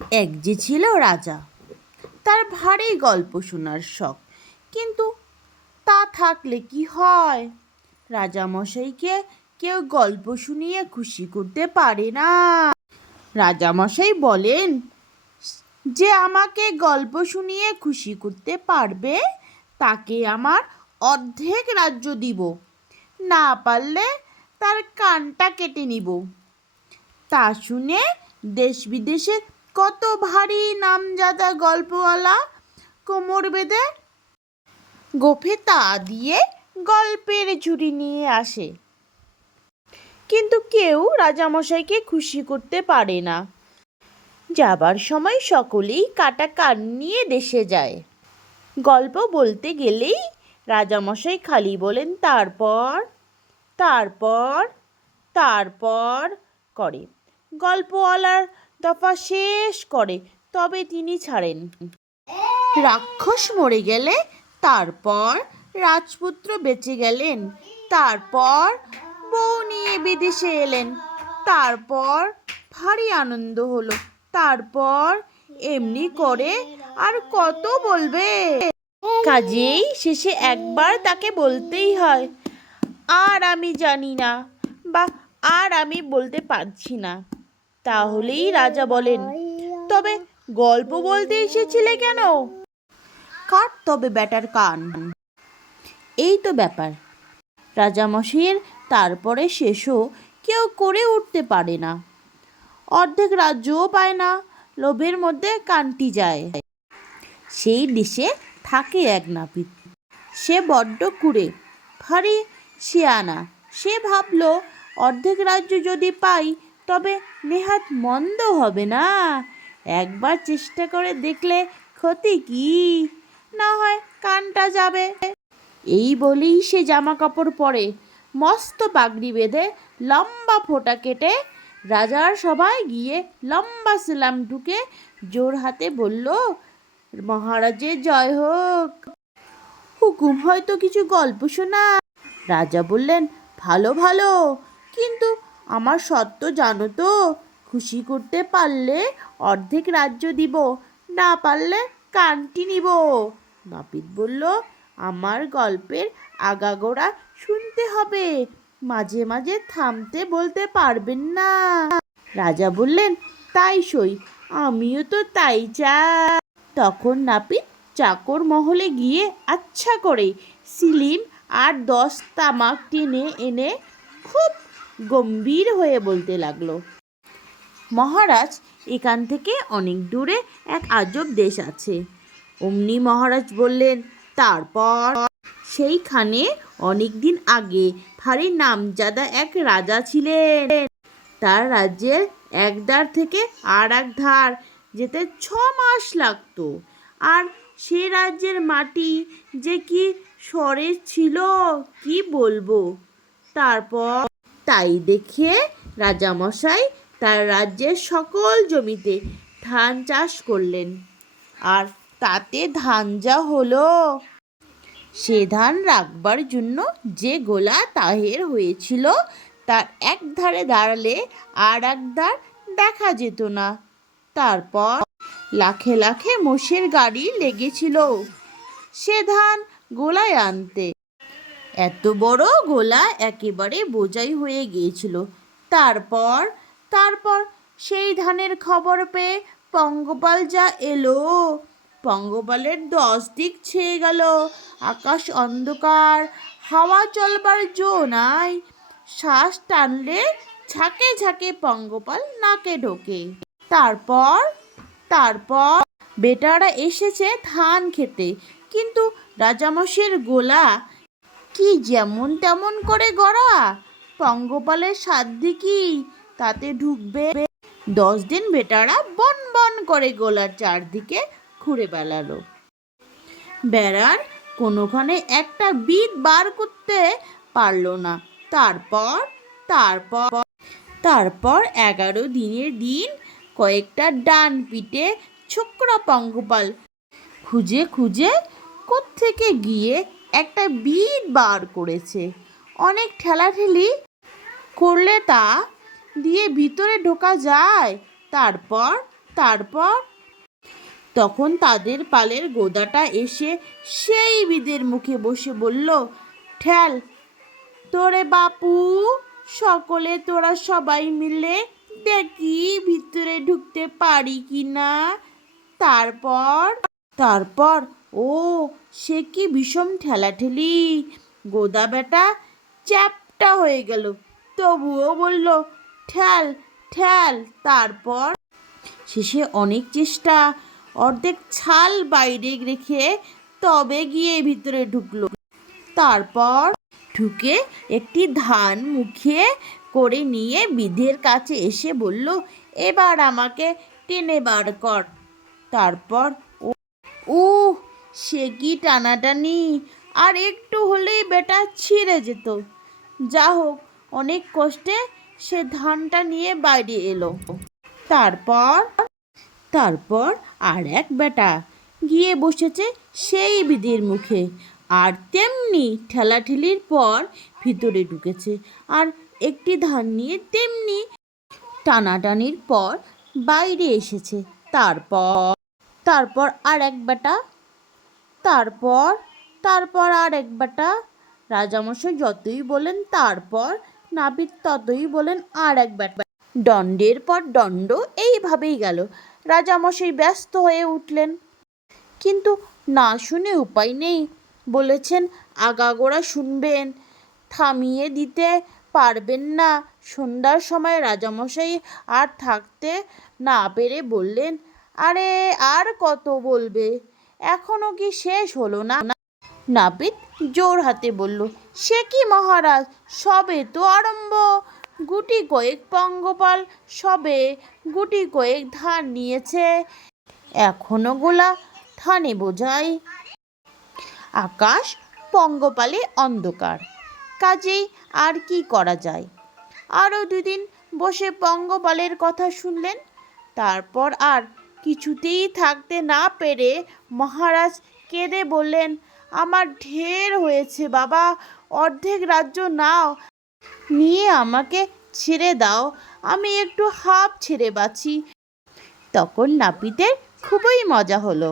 এক যে ছিল রাজা, তার ভারী গল্প শোনার শখ। কিন্তু তা থাকলে কি হয়, রাজামশাইকে কেউ গল্প শুনিয়ে খুশি করতে পারে না। রাজামশাই বলেন, যে আমাকে গল্প শুনিয়ে খুশি করতে পারবে তাকে আমার অর্ধেক রাজ্য দিব, না পারলে তার কানটা কেটে নিব। তা শুনে দেশ বিদেশে কত ভারী নামজাদা গল্পওয়ালা কোমর বেঁধে গোফে তা দিয়ে গল্পের ঝুড়ি নিয়ে আসে। কিন্তু কেউ রাজামশাইকে খুশি করতে পারে না। যাবার সময় সকলেই কাটা কান নিয়ে দেশে যায়। গল্প বলতে গেলেই রাজামশাই খালি বলেন তারপর তারপর তারপর করে। গল্পওয়ালার দফা শেষ করে তবে তিনি ছাড়েন। রাক্ষস মরে গেলে, তারপর রাজপুত্র বেঁচে গেলেন, তারপর বউ নিয়ে বিদেশে এলেন, তারপর ভারী আনন্দ হলো, তারপর এমনি করে আর কত বলবে। কাজেই শেষে একবার তাকে বলতেই হয়, আর আমি জানি না, বা আর আমি বলতে পারছি না। তাহলেই রাজা বলেন, তবে গল্প বলতে এসেছিলে কেন? কাট তবে ব্যাটার কান। এই তো ব্যাপার। রাজামশাইয়ের তারপরে শেষও কেউ করে উঠতে পারে না, অর্ধেক রাজ্যও পায় না, লোভের মধ্যে কানটি যায়। সেই দেশে থাকে এক নাপিত। সে বড্ড কুঁড়ে, ভারী শিয়ানা। সে ভাবল, অর্ধেক রাজ্য যদি পাই তবে নেহাত মন্দ হবে না। একবার চেষ্টা করে দেখলে ক্ষতি কি, না হয় কানটা যাবে। এই বলেই সে জামা কাপড় পরে, মস্ত পাগড়ি বেঁধে, লম্বা ফোঁটা কেটে রাজার সভায় গিয়ে লম্বা সেলাম ঠুকে জোর হাতে বলল, মহারাজের জয় হোক। হুকুম হয়তো কিছু গল্প শোনা। রাজা বললেন, ভালো ভালো, কিন্তু আমার শর্ত জানো তো? খুশি করতে পারলে অর্ধেক রাজ্য দিব, না পারলে কানটি নিব। নাপিত বলল, আমার গল্পের আগাগোড়া শুনতে হবে, মাঝে মাঝে থামতে বলতে পারবেন না। রাজা বললেন, তাই সই, আমিও তো তাই চাই। তখন নাপিত চাকর মহলে গিয়ে আচ্ছা করে সিলিম আর 10 তামাক টেনে এনে খুব গম্ভীর হয়ে বলতে লাগলো, মহারাজ, এখান থেকে অনেক দূরে এক আজব দেশ আছে। অমনি মহারাজ বললেন, তারপর? সেইখানে অনেক দিন আগে ভারী নামজাদা এক রাজা ছিলেন। তার রাজ্যের এক ধার থেকে আর এক ধার যেতে 6 মাস লাগতো। আর সে রাজ্যের মাটি যে কি সরেস ছিল কি বলবো। তারপর তাই দেখে রাজামশাই তার রাজ্যের সকল জমিতে ধান চাষ করলেন। আর তাতে ধান যা হলো, সে ধান রাখবার জন্য যে গোলা তাহের হয়েছিল, তার এক ধারে দাঁড়ালে আর এক ধার দেখা যেত না। তারপর লাখে লাখে মোষের গাড়ি লেগেছিল সে ধান গোলায় আনতে। এত বড় গোলা একেবারে বোঝাই হয়ে গিয়েছিল। তারপর তারপর সেই ধানের খবর পেয়ে পঙ্গপাল যা এলো, পঙ্গপালের 10 দিক ছেয়ে গেল। আকাশ অন্ধকার, হাওয়া চলবার জো নাই। শ্বাস টানলে ঝাঁকে ঝাঁকে পঙ্গপাল নাকে ঢোকে। তারপর তারপর বেটারা এসেছে ধান খেতে, কিন্তু রাজামশাইয়ের গোলা কি যেমন তেমন করে গড়া, পঙ্গপালের সাধ্যি কি তাতে ঢুকবে? 10 দিন বেটারা বন বন করে গোলার চারদিকে ঘুরে বেড়ালো। বেড়ার কোনোখানে একটা বিট বার করতে পারল না। তারপর তারপর তারপর 11 দিনের দিন কয়েকটা ডান পিটে ছোকরা পঙ্গপাল খুঁজে খুঁজে কোত্থেকে গিয়ে একটা বিট বার করেছে। অনেক ঠেলাঠেলি করলে তা দিয়ে ভিতরে ঢোকা যায়। তারপর তারপর তখন তাদের পালের গোদাটা এসে সেই বিদের মুখে বসে বলল, ঠেল তোরে বাপু, সকলে তোরা সবাই মিলে দেখি ভিতরে ঢুকতে পারি কি না। তারপর তারপর ও সে কি বিষম ঠেলাঠেলি, গোদা বেটা চ্যাপ্টা হয়ে গেল, তবুও বলল, ঠেল ঠেল। তারপর শেষে অনেক চেষ্টা, অর্ধেক ছাল বাইরে রেখে তবে গিয়ে ভিতরে ঢুকলো। তারপর ঢুকে একটি ধান মুখে করে নিয়ে বিধের কাছে এসে বলল, এবার আমাকে টেনে বার কর। তারপর সে কি টানাটানি, আর একটু হলেই বেটা ছিঁড়ে যেত। যা হোক, অনেক কষ্টে সে ধানটা নিয়ে বাইরে এলো। তারপর তারপর আর এক বেটা গিয়ে বসেছে সেই বিধির মুখে, আর তেমনি ঠেলাঠেলির পর ভিতরে ঢুকেছে, আর একটি ধান নিয়ে তেমনি টানাটানির পর বাইরে এসেছে। তারপর তারপর আর এক বেটা, তারপর তারপর আর এক বেটা। রাজামশাই যতই বলেন তারপর, নাপিত ততই বলেন আর এক বেটা। দণ্ডের পর দণ্ড এইভাবেই গেল। রাজামশাই ব্যস্ত হয়ে উঠলেন, কিন্তু না শুনে উপায় নেই, বলেছেন আগাগোড়া শুনবেন, থামিয়ে দিতে পারবেন না। সন্ধ্যার সময় রাজামশাই আর থাকতে না পেরে বললেন, আরে আর কত বলবে, এখনো কি শেষ হলো না? নাপিত জোর হাতে বলল, সে কি মহারাজ, সবে তো আরম্ভ, গুটি কয়েক পঙ্গপাল সবে গুটি কয়েক ধান নিয়েছে, এখনো গোলা ধানে বোঝাই। আকাশ পঙ্গপালে অন্ধকার, কাজেই আর কি করা যায়। আরও দুদিন বসে পঙ্গপালের কথা শুনলেন। তারপর আর কিছুতেই থাকতে না পেরে মহারাজ কেঁদে বললেন, আমার ঢের হয়েছে বাবা, অর্ধেক রাজ্য নাও, নিয়ে আমাকে ছেড়ে দাও, আমি একটু হাঁপ ছেড়ে বাঁচি। তখন নাপিতের খুবই মজা হলো।